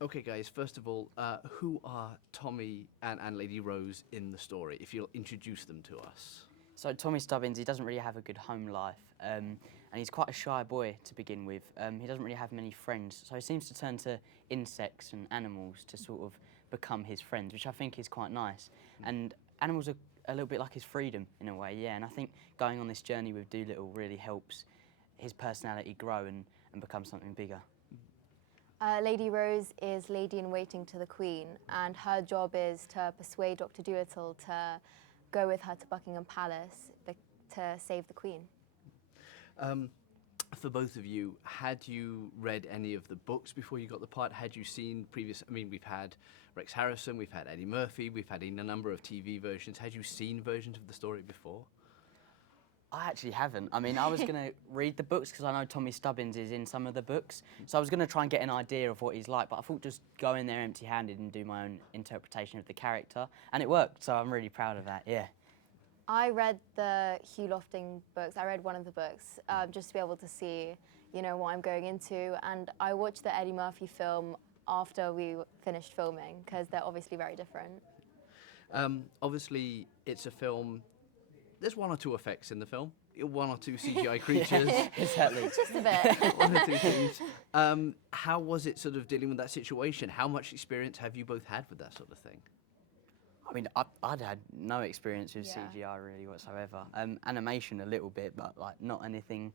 Okay, guys, first of all, who are Tommy and Lady Rose in the story, if you'll introduce them to us? So Tommy Stubbins, he doesn't really have a good home life, and he's quite a shy boy to begin with. He doesn't really have many friends, so he seems to turn to insects and animals to sort of become his friends, which I think is quite nice. And animals are a little bit like his freedom in a way, yeah, and I think going on this journey with Dolittle really helps his personality grow and become something bigger. Lady Rose is lady-in-waiting to the Queen, and her job is to persuade Dr. Dolittle to go with her to Buckingham Palace to save the Queen. For both of you, had you read any of the books before you got the part? Had you seen previous... I mean, we've had Rex Harrison, we've had Eddie Murphy, we've had a number of TV versions. Had you seen versions of the story before? I actually haven't. I mean, I was going to read the books because I know Tommy Stubbins is in some of the books. So I was going to try and get an idea of what he's like, but I thought just go in there empty-handed and do my own interpretation of the character. And it worked, so I'm really proud of that, yeah. I read the Hugh Lofting books. I read one of the books just to be able to see, you know, what I'm going into. And I watched the Eddie Murphy film after we finished filming because they're obviously very different. Obviously, it's a film... There's one or two effects in the film, one or two CGI creatures. Exactly. Just a bit. One or two things. How was it sort of dealing with that situation? How much experience have you both had with that sort of thing? I mean, I'd had no experience with CGI really whatsoever. Animation a little bit, but like not anything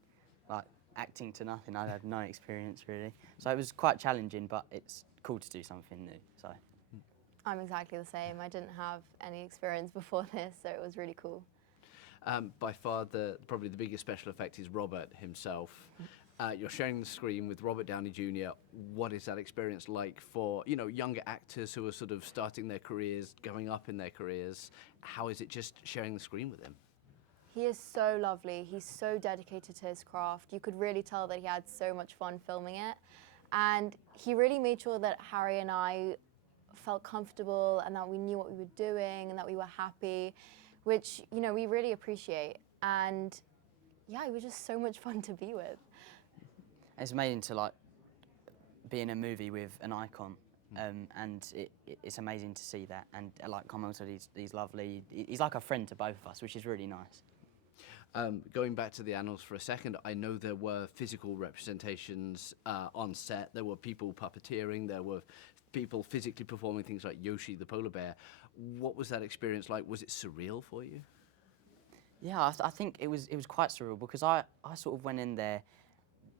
like acting to nothing. I'd had no experience really. So it was quite challenging, but it's cool to do something new, so. I'm exactly the same. I didn't have any experience before this, so it was really cool. By far, probably the biggest special effect is Robert himself. You're sharing the screen with Robert Downey Jr. What is that experience like for, you know, younger actors who are sort of starting their careers, going up in their careers? How is it just sharing the screen with him? He is so lovely. He's so dedicated to his craft. You could really tell that he had so much fun filming it. And he really made sure that Harry and I felt comfortable and that we knew what we were doing and that we were happy, which, you know, we really appreciate. And yeah, it was just so much fun to be with. It's amazing to like be in a movie with an icon, and it's amazing to see that. And like Carmel said, he's lovely. He's like a friend to both of us, which is really nice. Going back to the annals for a second, I know there were physical representations on set. There were people puppeteering. There were people physically performing things like Yoshi the polar bear. What was that experience like? Was it surreal for you? Yeah, I think it was quite surreal because I sort of went in there.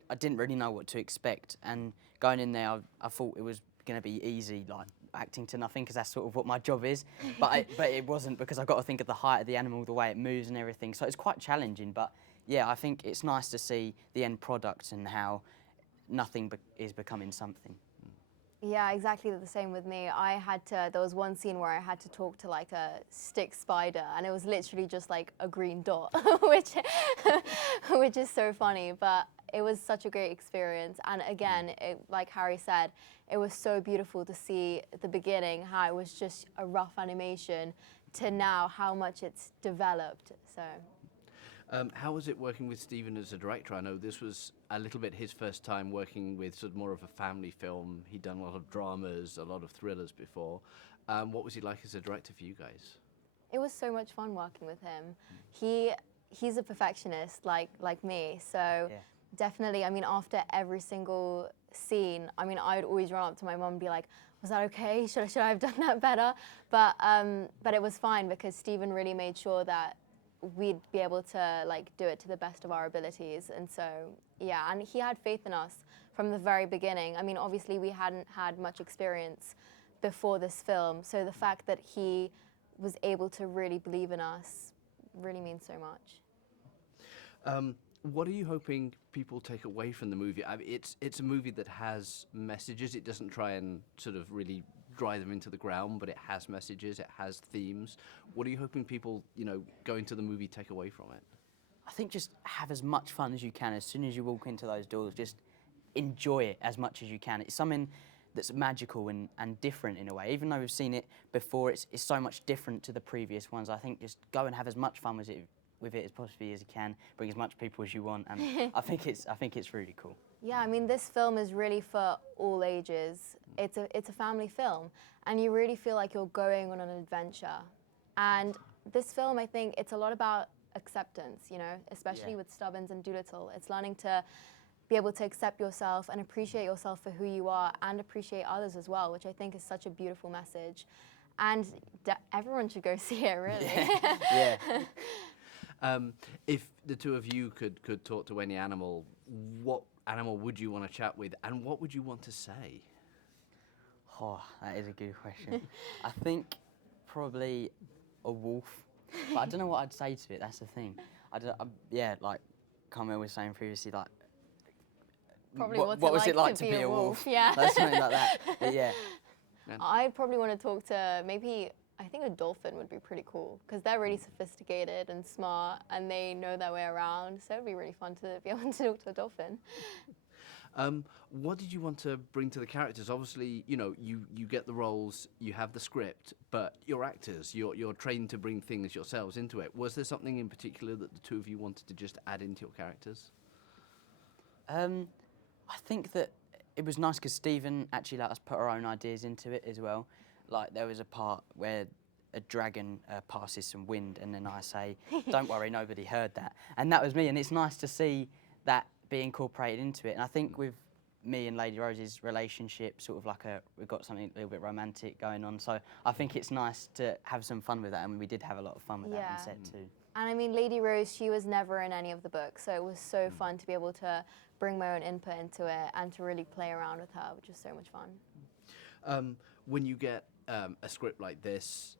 I didn't really know what to expect, and going in there, I thought it was going to be easy, like acting to nothing, because that's sort of what my job is. But it wasn't, because I've got to think of the height of the animal, the way it moves and everything. So it's quite challenging. But yeah, I think it's nice to see the end product and how nothing is becoming something. Yeah, exactly the same with me. There was one scene where I had to talk to like a stick spider, and it was literally just like a green dot, which is so funny. But it was such a great experience. And again, like Harry said, it was so beautiful to see at the beginning how it was just a rough animation to now how much it's developed. So. How was it working with Stephen as a director? I know this was a little bit his first time working with sort of more of a family film. He'd done a lot of dramas, a lot of thrillers before. What was he like as a director for you guys? It was so much fun working with him. He's a perfectionist like me, so yeah. Definitely, I mean, after every single scene, I mean, I would always run up to my mum and be like, was that okay? Should I have done that better? But it was fine because Stephen really made sure that we'd be able to like do it to the best of our abilities. And so, yeah, and he had faith in us from the very beginning. I mean, obviously we hadn't had much experience before this film, so the fact that he was able to really believe in us really means so much. What are you hoping people take away from the movie? I mean, it's a movie that has messages. It doesn't try and sort of really drive them into the ground, but it has messages, it has themes. What are you hoping people, you know, going to the movie take away from it? I think just have as much fun as you can. As soon as you walk into those doors, just enjoy it as much as you can. It's something that's magical and different in a way. Even though we've seen it before, it's so much different to the previous ones. I think just go and have as much fun with it as possibly as you can. Bring as much people as you want, and I think it's really cool. Yeah, I mean, this film is really for all ages. It's a family film, and you really feel like you're going on an adventure. And this film, I think, it's a lot about acceptance, you know, especially with Stubbins and Dolittle. It's learning to be able to accept yourself and appreciate yourself for who you are and appreciate others as well, which I think is such a beautiful message. And everyone should go see it, really. Yeah. If the two of you could talk to any animal, what animal would you want to chat with, and what would you want to say? Oh, that is a good question. I think probably a wolf, but I don't know what I'd say to it. That's the thing. Yeah, like Carmel was saying previously, like Probably what was it like to be a wolf? Yeah. Like something like that. But yeah. I'd probably want to talk to maybe, I think a dolphin would be pretty cool because they're really sophisticated and smart and they know their way around. So it'd be really fun to be able to talk to a dolphin. What did you want to bring to the characters? Obviously, you know, you get the roles, you have the script, but you're actors. You're trained to bring things yourselves into it. Was there something in particular that the two of you wanted to just add into your characters? I think that it was nice because Stephen actually let us put our own ideas into it as well. Like there was a part where a dragon passes some wind and then I say, don't worry, nobody heard that. And that was me, and it's nice to see that be incorporated into it. And I think with me and Lady Rose's relationship, sort of like we've got something a little bit romantic going on. So I think it's nice to have some fun with that, and we did have a lot of fun with that on set too. And I mean, Lady Rose, she was never in any of the books, so it was so fun to be able to bring my own input into it and to really play around with her, which was so much fun. When you get a script like this,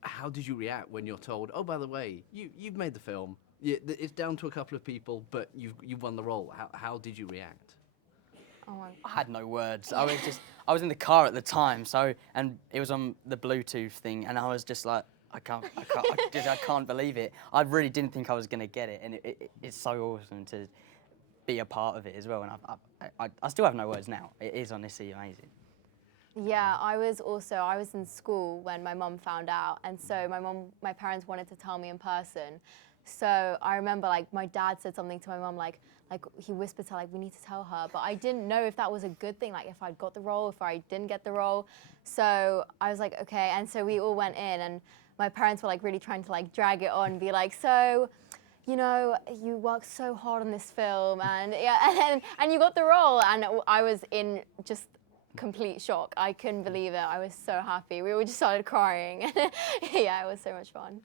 how did you react when you're told, oh, by the way, you've made the film, it's down to a couple of people, but you've won the role? How did you react? Oh my. I had no words. I was in the car at the time, and it was on the Bluetooth thing, and I was just like, I can't believe it. I really didn't think I was going to get it, and it's so awesome to be a part of it as well. And I still have no words now. It is honestly amazing. Yeah, I was in school when my mum found out, and so my parents wanted to tell me in person. So I remember, like, my dad said something to my mum, like he whispered to her, like, we need to tell her. But I didn't know if that was a good thing, like if I'd got the role, if I didn't get the role. So I was like, okay. And so we all went in, and my parents were like really trying to like drag it on, be like, so, you know, you worked so hard on this film, and yeah, and you got the role. And I was in just complete shock. I couldn't believe it. I was so happy. We all just started crying. Yeah, it was so much fun.